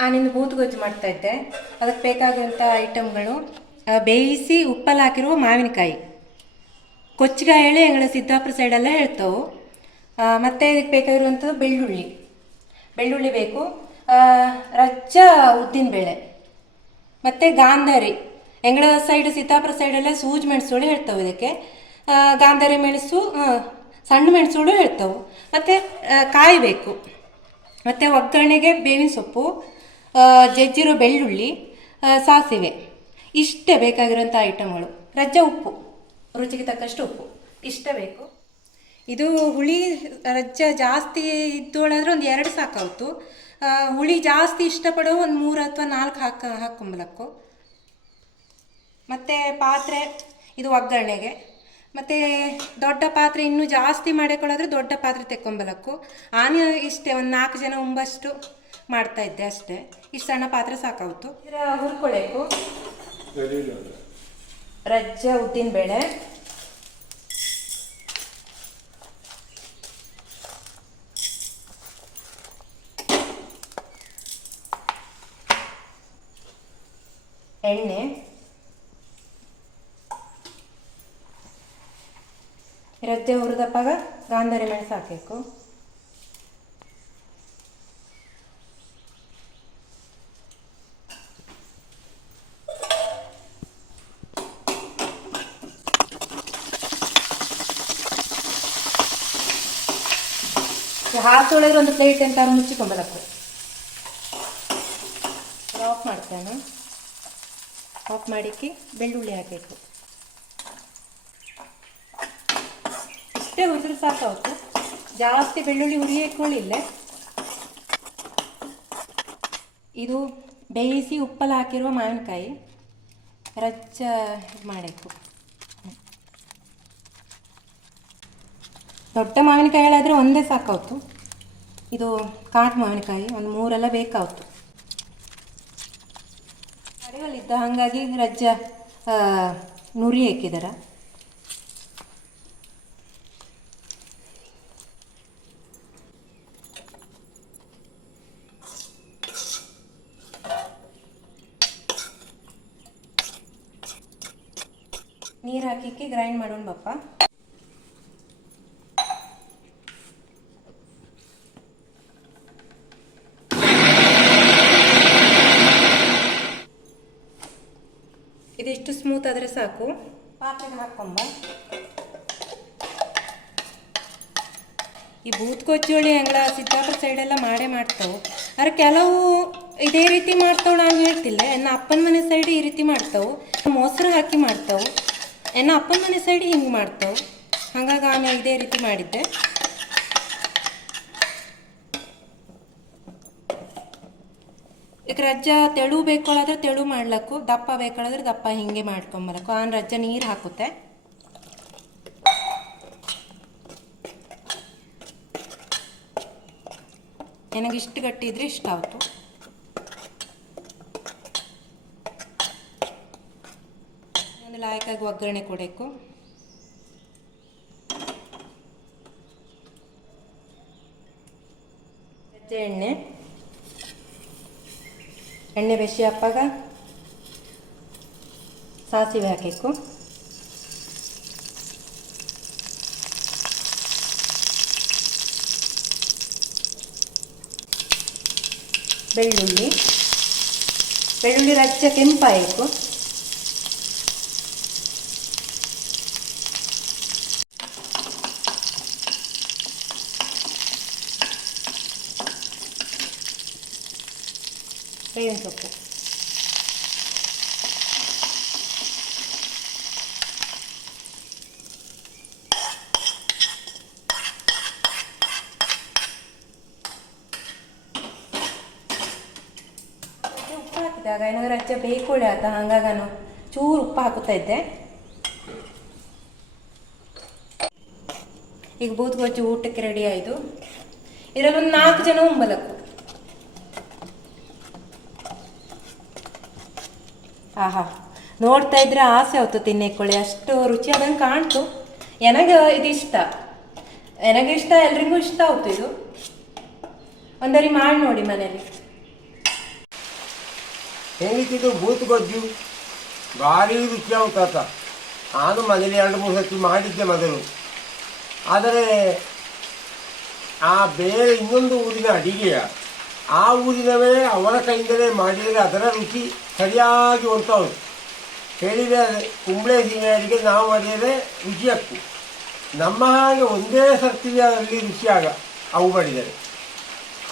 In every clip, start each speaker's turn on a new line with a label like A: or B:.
A: ನಾನಿಂದು booth ಗೊಜ್ಜು ಮಾಡ್ತಾ ಇದ್ದೆ. ಅದಕ್ಕೆ ಬೇಕಾಗಿರುವಂಥ ಐಟಮ್ಗಳು ಬೇಯಿಸಿ ಉಪ್ಪಲ್ಲಿ ಹಾಕಿರುವ ಮಾವಿನಕಾಯಿ. ಕೊಚ್ಚಿಗಾಯಿ ಹೇಳಿ ಹೆಂಗಳ ಸಿದ್ದಾಪುರ ಸೈಡೆಲ್ಲ ಹೇಳ್ತಾವೆ. ಮತ್ತು ಇದಕ್ಕೆ ಬೇಕಾಗಿರುವಂಥದ್ದು ಬೆಳ್ಳುಳ್ಳಿ. ಬೆಳ್ಳುಳ್ಳಿ ಬೇಕು. ರಚ್ಚ ರಜ್ಜ ಉದ್ದಿನಬೇಳೆ ಮತ್ತು ಗಾಂಧಾರಿ. ಹೆಂಗಳ ಸೈಡ್ ಸಿದ್ದಾಪುರ ಸೈಡೆಲ್ಲ ಸೂಜ್ ಮೆಣಸುಗಳು ಹೇಳ್ತಾವೆ ಇದಕ್ಕೆ. ಗಾಂಧಾರಿ ಮೆಣಸು ಸಣ್ಣ ಮೆಣಸುಗಳು ಹೇಳ್ತಾವೆ. ಮತ್ತು ಕಾಯಿ ಬೇಕು. ಮತ್ತು ಒಗ್ಗರಣೆಗೆ ಬೇವಿನ ಸೊಪ್ಪು. ಜಜ್ಜಿರೋ ಬೆಳ್ಳುಳ್ಳಿ ಸಾಸಿವೆ. ಇಷ್ಟೇ ಬೇಕಾಗಿರುವಂಥ ಐಟಮ್ಗಳು ರಜ್ಜ ಉಪ್ಪು. ರುಚಿಗೆ ತಕ್ಕಷ್ಟು ಉಪ್ಪು. ಇಷ್ಟೇ ಬೇಕು. ಇದು ಹುಳಿ, ರಜ್ಜ ಜಾಸ್ತಿ ಇದ್ದೋಳಾದ್ರೆ ಒಂದು ಎರಡು ಸಾಕಾಯ್ತು. ಹುಳಿ ಜಾಸ್ತಿ ಇಷ್ಟಪಡೋ ಒಂದು ಮೂರು ಅಥವಾ ನಾಲ್ಕು ಹಾಕ, ಹಾಕೊಂಬಲಕ್ಕು. ಮತ್ತು ಪಾತ್ರೆ, ಇದು ಒಗ್ಗರಣೆಗೆ. ಮತ್ತು ದೊಡ್ಡ ಪಾತ್ರೆ ಇನ್ನೂ ಜಾಸ್ತಿ ಮಾಡಿಕೊಳ್ಳೋದ್ರೆ ದೊಡ್ಡ ಪಾತ್ರೆ ತೆಕ್ಕೊಂಬಲಕ್ಕು. ಆನೆ ಇಷ್ಟೇ, ಒಂದು ನಾಲ್ಕು ಜನ ಉಂಬಷ್ಟು. ಮಾಡ್ತಾ ಇದ್ದೆ ಅಷ್ಟೇ. ಇಷ್ಟು ಸಣ್ಣ ಪಾತ್ರೆ ಸಾಕಾಗುತ್ತು ಹುರ್ಕೊಳ್ಬೇಕು. ರಜ್ಜ, ಉದ್ದಿನ ಬೇಳೆ. ಎಣ್ಣೆ. ರಜ್ಜೆ ಹುರಿದಪ್ಪಾಗ ಗಾಂಧಾರಿ ಮೆಣಸು ಹಾಕಬೇಕು ಹಾಸೊಳಗೆ ಒಂದು ಪ್ಲೇಟ್ ಅಂತ ಮುಚ್ಚಿಕೊಂಬಲಕ್ಕೆ ಆಫ್ ಮಾಡ್ತೇನೆ. ಆಫ್ ಮಾಡಿಕ್ಕೆ ಬೆಳ್ಳುಳ್ಳಿ ಹಾಕಬೇಕು. ಇಷ್ಟೇ ಹುರಿದ್ರೆ ಸಾಕಾಯ್ತು ಜಾಸ್ತಿ ಬೆಳ್ಳುಳ್ಳಿ ಹುರಿಯಿಕೊಳ್ಳಿಲ್ಲ. ಇದು ಬೇಯಿಸಿ ಉಪ್ಪಲ್ಲಿ ಹಾಕಿರುವ ಮಾವಿನಕಾಯಿ. ರಚ್ಚ ಮಾಡಬೇಕು. ದೊಡ್ಡ ಮಾವಿನಕಾಯಿಗಳಾದರೆ ಒಂದೇ ಸಾಕಾಯ್ತು. ಇದು ಕಾಟು ಮಾವಿನಕಾಯಿ, ಒಂದು ಮೂರೆಲ್ಲ ಬೇಕಾಯ್ತು ಕಡೆಗಳಿದ್ದ ಹಾಗಾಗಿ ರಜ್ಜ ನುರಿ ಹಾಕಿದಾರ. ನೀರು ಹಾಕಿಕ್ಕೆ ಗ್ರೈಂಡ್ ಮಾಡೋಣ, ಬಪ್ಪ. ಇದಿಷ್ಟು ಸ್ಮೂತ್ ಆದರೆ ಸಾಕು. ಪಾತ್ರೆಗೆ ಹಾಕೊಂಬ ಈ ಬೂತ್ ಕೊಚ್ಚೋಳಿ ಅಂಗಳ ಸಿದ್ದಾಪುರ ಸೈಡೆಲ್ಲ ಮಾಡೇ ಮಾಡ್ತಾವೆ. ಆದ್ರೆ ಕೆಲವು ಇದೇ ರೀತಿ ಮಾಡ್ತಾವೆ ನಾನು ಹೇಳ್ತಿಲ್ಲ. ಎನ್ನ ಅಪ್ಪನ ಮನೆ ಸೈಡ್ ಈ ರೀತಿ ಮಾಡ್ತಾವೆ. ಮೊಸರು ಹಾಕಿ ಮಾಡ್ತಾವೆ. ಎನ್ನ ಅಪ್ಪನ ಮನೆ ಸೈಡ್ ಹಿಂಗೆ ಮಾಡ್ತಾವೆ. ಹಾಗಾಗಿ ಆಮೇಲೆ ಇದೇ ರೀತಿ ಮಾಡಿದ್ದೆ. ಈಗ ರಜ್ಜ ತೆಳು ಬೇಕಾದ್ರೆ ತೆಳು ಮಾಡ್ಲಕ್ಕು, ದಪ್ಪ ಬೇಕಾದ್ರೆ ದಪ್ಪ ಹಿಂಗೆ ಮಾಡ್ಕೊಂಬರಕ್ಕು. ಆನ್ ರಜ್ಜ ನೀರು ಹಾಕುತ್ತೆ. ನನಗೆ ಇಷ್ಟು ಗಟ್ಟಿ ಇದ್ರೆ ಇಷ್ಟ ಆಯ್ತು. ಒಂದು ಲಾಯಕಾಗಿ ಒಗ್ಗರಣೆ ಕೊಡಬೇಕು. ಎಣ್ಣೆ. ಎಣ್ಣೆ ಬೆಸಿ ಹಾಕುವಾಗ ಸಾಸಿವೆ ಹಾಕಬೇಕು. ಬೆಳ್ಳುಳ್ಳಿ. ಬೆಳ್ಳುಳ್ಳಿ ರಚ್ಚ ಕೆಂಪಾಯಿತು. ಬೇವಿನ ಸೊಪ್ಪು ಉಪ್ಪು ಹಾಕಿದಾಗ ಏನಾದ್ರು ಅಜ್ಜ ಬೇಕುಳಿ ಆತ ಹಂಗಾಗಿ ನಾನು ಚೂರು ಉಪ್ಪು ಹಾಕುತ್ತಾ ಇದ್ದೆ. ಈಗ ಬೂದ್ಗೊಜ್ಜು ಊಟಕ್ಕೆ ರೆಡಿ ಆಯಿತು ಇದರಲ್ಲಿ ಒಂದು ನಾಲ್ಕು ಜನ ಉಂಬಲಕ್ಕು. ಆಹಾ. ನೋಡ್ತಾ ಇದ್ರೆ ಆಸೆ ಆಯ್ತು ತಿನ್ನಕೊಳ್ಳಿ ಅಷ್ಟು ರುಚಿ ಆದಂಗೆ ಕಾಣ್ತು. ನನಗೆ ಇದು ಇಷ್ಟ ನನಗೆ ಇಷ್ಟ? ಎಲ್ರಿಗೂ ಇಷ್ಟ ಆಯ್ತು ಇದು. ಒಂದರಿ ಮಾಡಿ ನೋಡಿ ಮನೇಲಿ
B: ಹೆಂಗಿತ್ತಿದ್ದು ಬೂತ್ ಗೊಜ್ಜು? ಭಾರಿ ರುಚಿ ಆಗುತ್ತಾತ ನಾನು ಮನೇಲಿ ಎರಡು ಮೂರು ಸತಿ ಮಾಡಿದ್ದೆ ಮೊದಲು ಆದರೆ ಆ ಬೇರೆ ಇನ್ನೊಂದು ಊರಿನ ಅಡಿಗೆಯ, ಆ ಊರಿನವೇ ಅವರ ಕೈಯಿಂದಲೇ ಮಾಡಿದರೆ ಅದರ ರುಚಿ ಸರಿಯಾಗಿ ಹೊಂಟವು ಹೇಳಿದರೆ ಅದೇ ಕುಂಬಳೆ ಸೀಮೆ ಅಡಿಗೆ ನಾವು ಮಾಡಿದರೆ ರುಚಿಯಾಗ್ತು ನಮ್ಮ ಹಾಗೆ ಒಂದೇ ಸರ್ತಿ ಅದರಲ್ಲಿ ರುಚಿಯಾಗ ಅವು ಮಾಡಿದರೆ.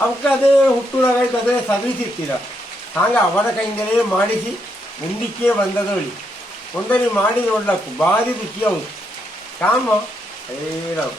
B: ಅವಕ್ಕೆ ಅದೇ ಹುಟ್ಟುಳಗಾಯ್ತು ಅದೇ ಸವಿಸಿರ್ತೀರ. ಹಾಗೆ ಅವರ ಕೈಯಿಂದಲೇ ಮಾಡಿಸಿ ಮುಂದಕ್ಕೆ ಬಂದದೊಳಿ ಒಂದರಿ ಮಾಡಿ ನೋಡ್ಲಕ್ಕು ಭಾರಿ ರುಚಿ ಹೌದು ಕಾಮ ಏ ರಾಮ್.